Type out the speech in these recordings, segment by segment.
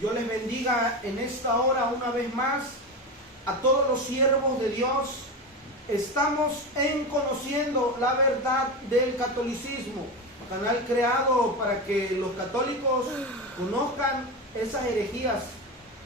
Dios les bendiga en esta hora una vez más a todos los siervos de Dios. Estamos en Conociendo la Verdad del Catolicismo, canal creado para que los católicos conozcan esas herejías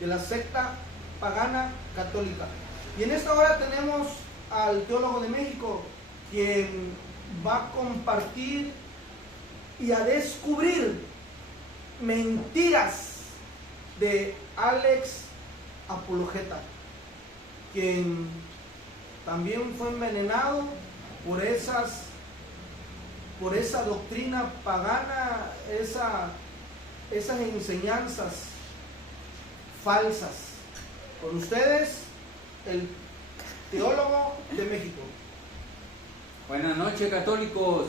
de la secta pagana católica. Y en esta hora tenemos al teólogo de México, quien va a compartir y a descubrir mentiras de Alex Apologeta, quien también fue envenenado por esa doctrina pagana, esas enseñanzas falsas. Con ustedes, el teólogo de México. Buenas noches, católicos.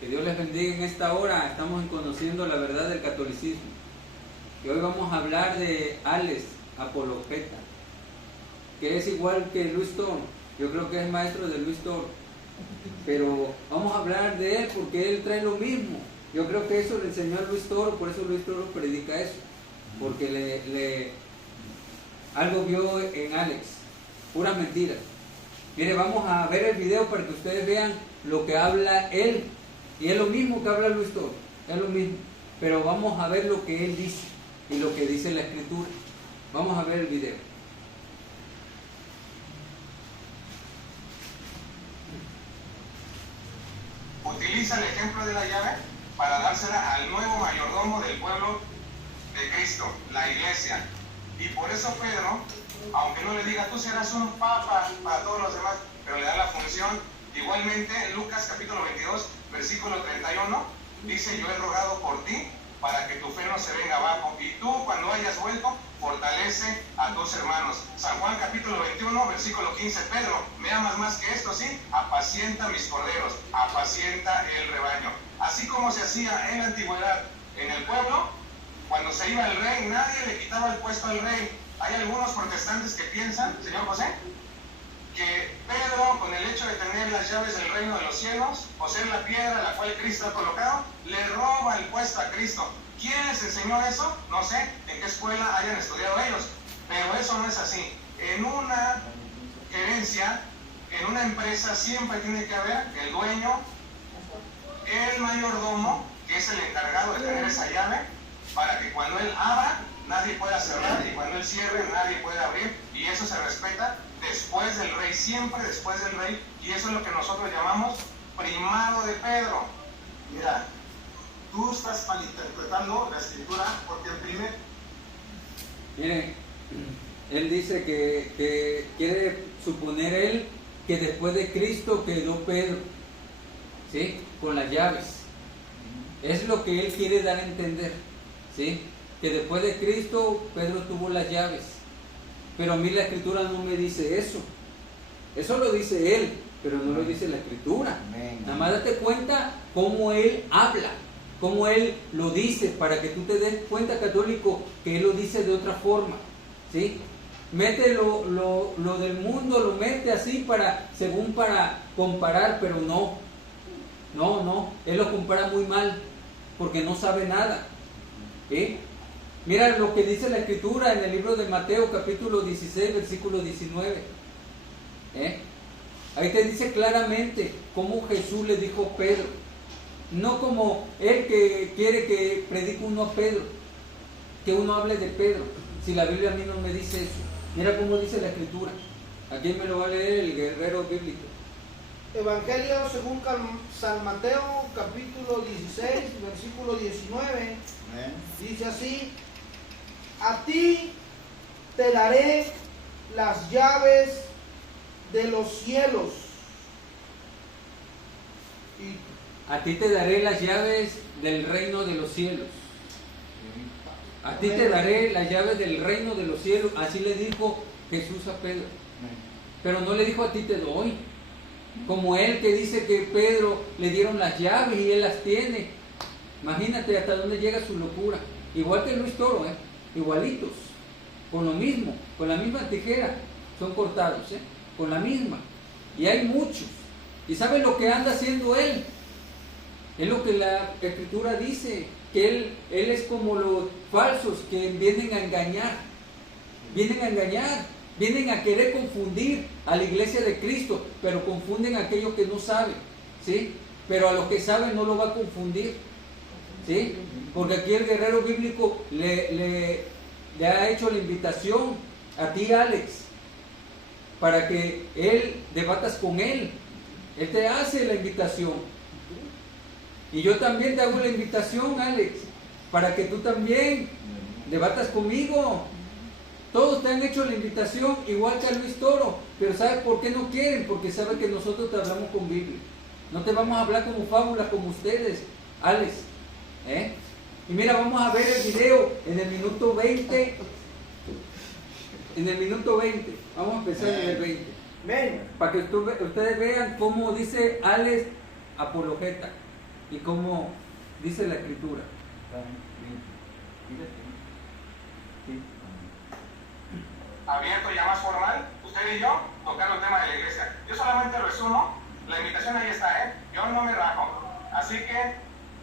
Que Dios les bendiga en esta hora. Estamos Conociendo la Verdad del Catolicismo. Y hoy vamos a hablar de Alex Apologeta, que es igual que Luis Toro. Yo creo que es maestro de Luis Toro. Pero vamos a hablar de él porque él trae lo mismo. Yo creo que eso le enseñó a Luis Toro, por eso Luis Toro predica eso. Porque algo vio en Alex. Puras mentiras. Mire, vamos a ver el video para que ustedes vean lo que habla él. Y es lo mismo que habla Luis Toro. Es lo mismo. Pero vamos a ver lo que él dice y lo que dice la Escritura. Vamos a ver el video. Utiliza el ejemplo de la llave para dársela al nuevo mayordomo del pueblo de Cristo, la iglesia. Y por eso Pedro, aunque no le diga tú serás un papa para todos los demás, pero le da la función. Igualmente en Lucas capítulo 22, versículo 31, dice: yo he rogado por ti para que tu fe no se venga abajo, y tú cuando hayas vuelto, fortalece a tus hermanos. San Juan capítulo 21, versículo 15, Pedro, ¿me amas más que esto? Sí, apacienta mis corderos, apacienta el rebaño. Así como se hacía en la antigüedad en el pueblo, cuando se iba el rey, nadie le quitaba el puesto al rey. Hay algunos protestantes que piensan, señor José, que Pedro, con el hecho de tener las llaves del reino de los cielos, o ser la piedra a la cual Cristo ha colocado, le roba el puesto a Cristo. ¿Quién les enseñó eso? No sé en qué escuela hayan estudiado ellos, pero eso no es así. En una gerencia, en una empresa, siempre tiene que haber el dueño, el mayordomo, que es el encargado de tener esa llave, para que cuando él abra, nadie pueda cerrar, y cuando él cierre, nadie pueda abrir, y eso se respeta después del rey, siempre después del rey, y eso es lo que nosotros llamamos primado de Pedro. Mira, tú estás malinterpretando la escritura porque Miren, él dice que quiere suponer él que después de Cristo quedó Pedro, ¿sí? Con las llaves. Es lo que él quiere dar a entender, ¿sí? Que después de Cristo Pedro tuvo las llaves. Pero a mí la Escritura no me dice eso. Eso lo dice él, pero no lo dice la Escritura. Nada más date cuenta cómo él habla, cómo él lo dice, para que tú te des cuenta, católico, que él lo dice de otra forma, ¿sí? Mete lo del mundo, lo mete así según para comparar, pero no, él lo compara muy mal, porque no sabe nada, ¿sí? Mira lo que dice la Escritura en el libro de Mateo capítulo 16, versículo 19. Ahí te dice claramente cómo Jesús le dijo a Pedro. No como él que quiere que predique uno a Pedro, que uno hable de Pedro. Si la Biblia a mí no me dice eso. Mira cómo dice la Escritura. ¿A quién me lo va a leer el guerrero bíblico? Evangelio según San Mateo capítulo 16, versículo 19. Dice así: a ti te daré las llaves de los cielos. A ti te daré las llaves del reino de los cielos. A ti te daré las llaves del reino de los cielos. Así le dijo Jesús a Pedro. Pero no le dijo a ti te doy. Como él que dice que Pedro le dieron las llaves y él las tiene. Imagínate hasta dónde llega su locura. Igual que Luis Toro, igualitos. Con lo mismo, con la misma tijera son cortados, con la misma. Y hay muchos. ¿Y saben lo que anda haciendo él? Es lo que la Escritura dice, que él es como los falsos que vienen a engañar, vienen a querer confundir a la iglesia de Cristo, pero confunden a aquellos que no saben, ¿sí? Pero a los que saben no lo va a confundir, ¿sí? Porque aquí el guerrero bíblico le ha hecho la invitación a ti, Alex, para que él debatas con él. Él te hace la invitación. Y yo también te hago la invitación, Alex, para que tú también debatas conmigo. Todos te han hecho la invitación, igual que a Luis Toro, pero ¿sabes por qué no quieren? Porque saben que nosotros te hablamos con Biblia. No te vamos a hablar como fábulas como ustedes, Alex. Y mira, vamos a ver el video en el minuto 20. En el minuto 20. Vamos a empezar en el 20. Ven. Para que ustedes vean cómo dice Alex apologeta y cómo dice la escritura. Abierto ya más formal, usted y yo tocando el tema de la iglesia. Yo solamente resumo, la invitación ahí está, yo no me rajo. Así que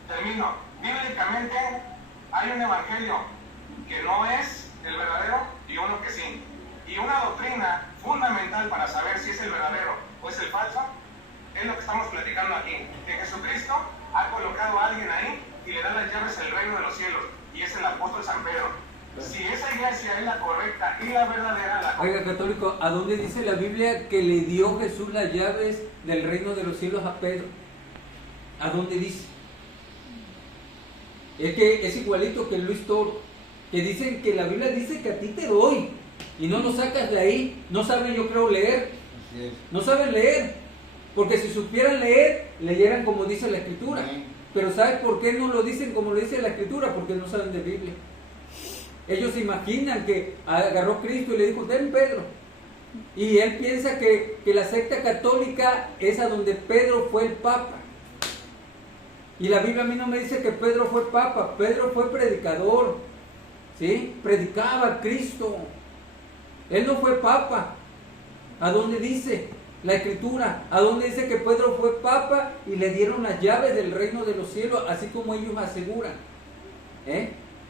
termino. Bíblicamente hay un evangelio que no es el verdadero y uno que sí. Y una doctrina fundamental para saber si es el verdadero o es el falso es lo que estamos platicando aquí. Que Jesucristo ha colocado a alguien ahí y le da las llaves del reino de los cielos, y es el apóstol San Pedro. Si esa iglesia es la correcta y la verdadera, Oiga, católico, ¿a dónde dice la Biblia que le dio Jesús las llaves del reino de los cielos a Pedro? ¿A dónde dice? Es que es igualito que Luis Toro, que dicen que la Biblia dice que a ti te doy y no lo sacas de ahí. No saben, yo creo, leer. No saben leer, porque si supieran leer, leyeran como dice la escritura. Pero ¿sabes por qué no lo dicen como lo dice la escritura? Porque no saben de Biblia. Ellos imaginan que agarró Cristo y le dijo, ven Pedro. Y él piensa que la secta católica es a donde Pedro fue el papa. Y la Biblia a mí no me dice que Pedro fue papa. Pedro fue predicador, ¿sí? Predicaba a Cristo. Él no fue papa. ¿A dónde dice la escritura? ¿A dónde dice que Pedro fue papa y le dieron las llaves del reino de los cielos? Así como ellos aseguran,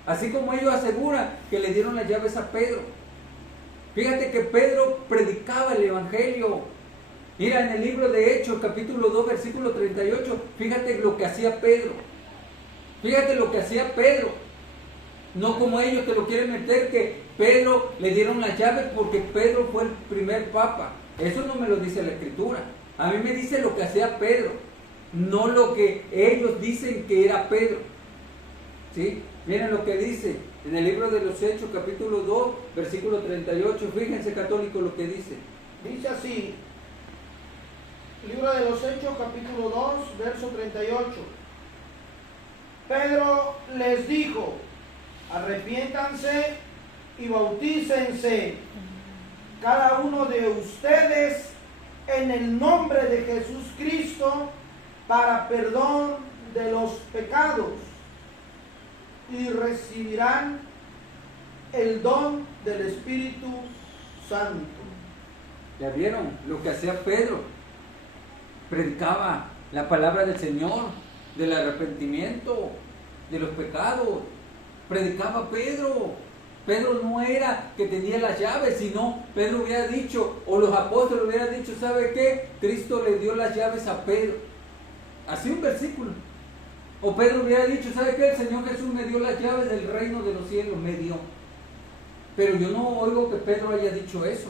así como ellos aseguran que le dieron las llaves a Pedro. Fíjate que Pedro predicaba el evangelio. Mira, en el libro de Hechos, capítulo 2, versículo 38, fíjate lo que hacía Pedro. Fíjate lo que hacía Pedro. No como ellos te lo quieren meter, que Pedro le dieron las llaves porque Pedro fue el primer papa. Eso no me lo dice la escritura. A mí me dice lo que hacía Pedro, no lo que ellos dicen que era Pedro. ¿Sí? Miren lo que dice en el libro de los Hechos, capítulo 2, versículo 38. Fíjense, católico, lo que dice. Dice así, libro de los Hechos, capítulo 2, verso 38. Pedro les dijo, arrepiéntanse y bautícense cada uno de ustedes en el nombre de Jesús Cristo para perdón de los pecados, y recibirán el don del Espíritu Santo. ¿Ya vieron lo que hacía Pedro? Predicaba la palabra del Señor, del arrepentimiento, de los pecados. Predicaba Pedro. Pedro no era que tenía las llaves, sino Pedro hubiera dicho, o los apóstoles hubieran dicho, ¿sabe qué? Cristo le dio las llaves a Pedro. Así un versículo. O Pedro hubiera dicho, ¿sabe qué? El Señor Jesús me dio las llaves del reino de los cielos, me dio. Pero yo no oigo que Pedro haya dicho eso.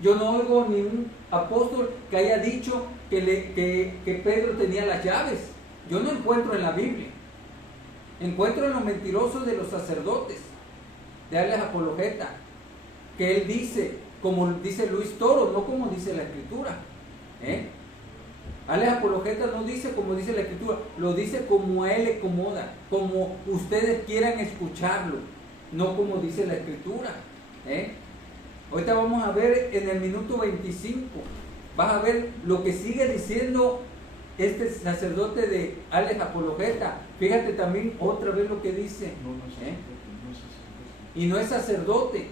Yo no oigo ningún apóstol que haya dicho que Pedro tenía las llaves. Yo no encuentro en la Biblia. Encuentro en los mentirosos de los sacerdotes, de Alex Apologeta, que él dice, como dice Luis Toro, no como dice la escritura. Alex Apologeta no dice como dice la escritura, lo dice como a él le acomoda, como ustedes quieran escucharlo, no como dice la escritura. Ahorita vamos a ver en el minuto 25, vas a ver lo que sigue diciendo este sacerdote de Alex Apologeta. Fíjate también otra vez lo que dice. Y no es sacerdote,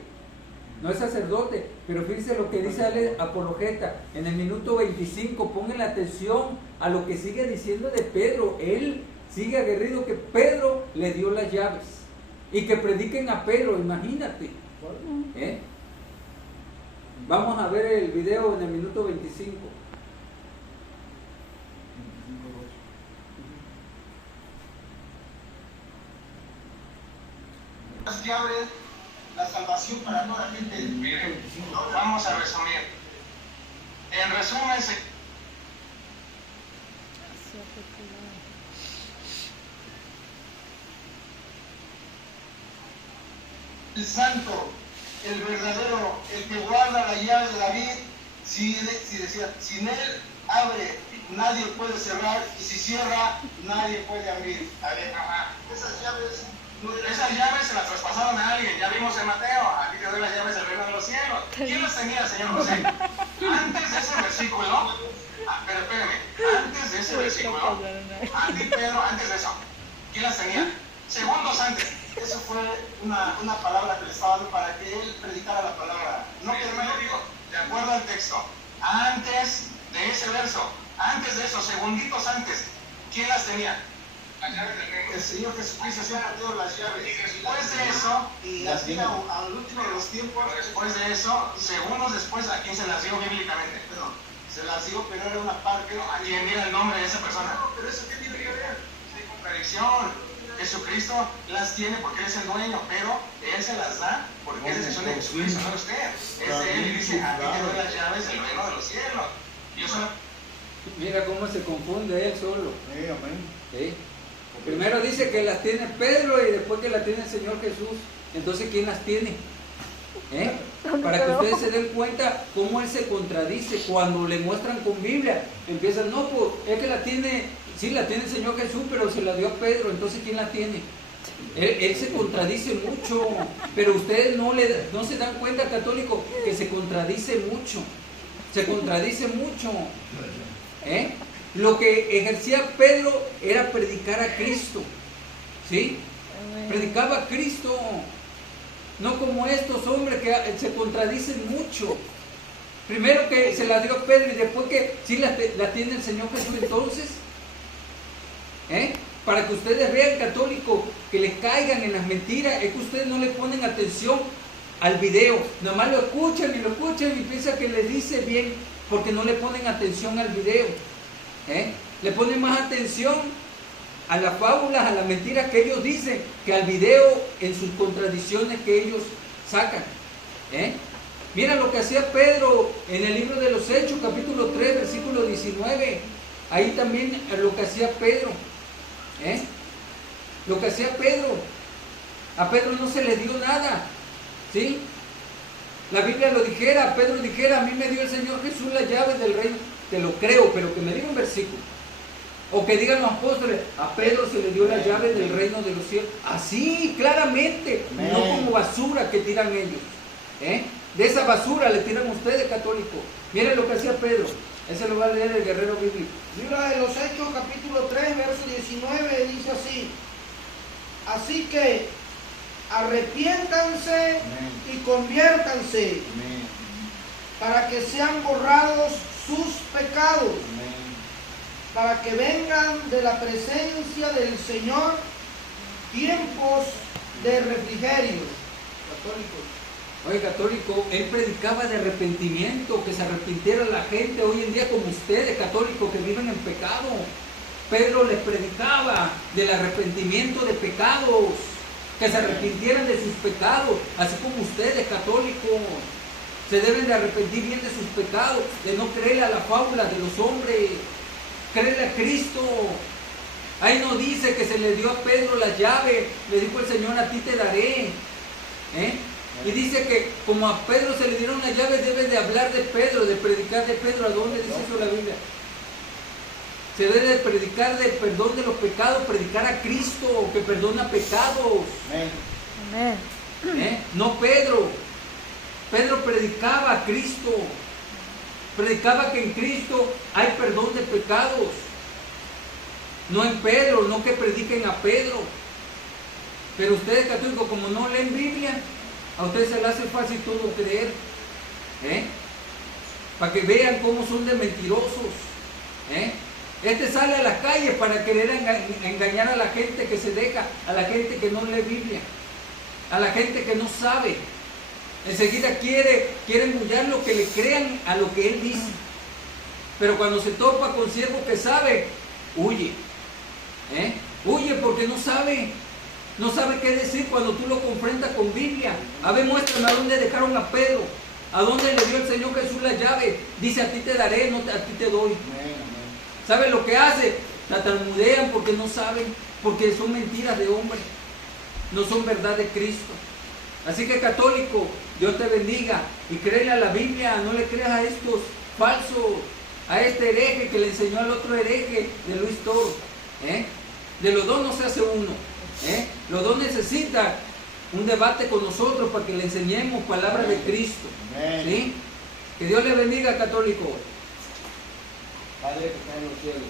pero fíjense lo que dice Alex Apologeta en el minuto 25. Pongan atención a lo que sigue diciendo de Pedro. Él sigue aguerrido que Pedro le dio las llaves. y que prediquen a Pedro, imagínate. Vamos a ver el video en el minuto 25. Que abre la salvación para toda la gente. Miren, vamos a resumir. En resumen, el santo, el verdadero, el que guarda la llave de David, si decía, sin él abre, nadie puede cerrar, y si cierra, nadie puede abrir. Esas llaves esas llaves se las traspasaron a alguien, ya vimos en Mateo, aquí te doy las llaves del reino de los cielos. ¿Quién las tenía, señor José? Antes de ese versículo, pero espérame, antes de ese versículo, Pedro, antes de eso, ¿quién las tenía? Segundos antes. Eso fue una palabra que le estaba dando para que él predicara la palabra. No, que me lo digo, de acuerdo al texto, antes de ese verso, antes de eso, segunditos antes, ¿quién las tenía? Las llaves del reino. El Señor Jesucristo se ha dado las llaves. Y después de eso, Y así al último de los tiempos, después de eso, segundos después, ¿a quién se las dio bíblicamente? perdón, se las dio, pero era una parte. ¿A quién mira el nombre de esa persona? No, pero eso qué tiene que ver. Hay contradicción. Jesucristo las tiene porque Él es el dueño, pero Él se las da porque es decisión de Jesucristo, no de usted. Es de Él y dice, aquí te doy las llaves del reino de los cielos. Y yo solo... Mira cómo se confunde él solo. ¿Sí? Primero dice que las tiene Pedro y después que las tiene el Señor Jesús. Entonces, ¿quién las tiene? Para que ustedes se den cuenta cómo él se contradice cuando le muestran con Biblia. Empiezan, no, pues es que la tiene, sí, la tiene el Señor Jesús, pero se la dio a Pedro. Entonces, ¿quién la tiene? Él se contradice mucho, pero ustedes no se dan cuenta, católico, que se contradice mucho. Se contradice mucho. Lo que ejercía Pedro era predicar a Cristo. ¿Sí? Predicaba a Cristo. No como estos hombres que se contradicen mucho. Primero que se la dio a Pedro y después que sí la tiene el Señor Jesús. Entonces, para que ustedes vean, católico, que le caigan en las mentiras, es que ustedes no le ponen atención al video. Nomás lo escuchan y piensan que les dice bien, porque no le ponen atención al video. Le ponen más atención a las fábulas, a las mentiras que ellos dicen, que al video en sus contradicciones que ellos sacan. Mira lo que hacía Pedro en el libro de los Hechos, capítulo 3, versículo 19. Ahí también lo que hacía Pedro. Lo que hacía Pedro. A Pedro no se le dio nada. ¿Sí? La Biblia lo dijera, Pedro dijera, a mí me dio el Señor Jesús las llaves del reino. Te lo creo, pero que me diga un versículo. O que digan los apóstoles, a Pedro se le dio las llaves del reino de los cielos. Así, claramente. Amén. No como basura que tiran ellos. De esa basura le tiran ustedes, católicos. Miren lo que hacía Pedro. Ese lo va a leer el guerrero bíblico. Libro de los Hechos, capítulo 3, verso 19, dice así. Así que arrepiéntanse y conviértanse para que sean borrados sus pecados, para que vengan de la presencia del Señor tiempos de refrigerio. Católicos. Oye, católico, él predicaba de arrepentimiento, que se arrepintiera la gente hoy en día como ustedes, católicos, que viven en pecado. Pedro les predicaba del arrepentimiento de pecados, que se arrepintieran de sus pecados, así como ustedes, católicos. Se deben de arrepentir bien de sus pecados, de no creerle a la fábula de los hombres, creerle a Cristo. Ahí no dice que se le dio a Pedro la llave, le dijo el Señor, a ti te daré. Y dice que como a Pedro se le dieron las llaves, debe de hablar de Pedro, de predicar de Pedro. ¿A dónde dice eso la Biblia? Se debe de predicar de perdón de los pecados, predicar a Cristo, que perdona pecados. Amén. No Pedro. Pedro predicaba a Cristo. Predicaba que en Cristo hay perdón de pecados. No en Pedro, no que prediquen a Pedro. Pero ustedes, católicos, como no leen Biblia, a ustedes se les hace fácil todo creer. Para que vean cómo son de mentirosos. Este sale a la calle para querer engañar a la gente que se deja, a la gente que no lee Biblia. a la gente que no sabe. Enseguida quieren bullar lo que le crean a lo que él dice. Pero cuando se topa con siervo que sabe, huye. Huye porque no sabe. No sabe qué decir cuando tú lo confrontas con Biblia. A ver, muéstrame a dónde dejaron a Pedro. ¿A dónde le dio el Señor Jesús la llave? Dice, a ti te daré, no a ti te doy. ¿Sabe lo que hace? La tartamudean porque no saben, porque son mentiras de hombre. No son verdad de Cristo. Así que, católico, Dios te bendiga y créele a la Biblia, no le creas a estos falsos, a este hereje que le enseñó al otro hereje de Luis Toro. De los dos no se hace uno. Los dos necesitan un debate con nosotros para que le enseñemos palabra de Cristo. ¿Sí? Que Dios le bendiga, católico. Padre que está en los cielos.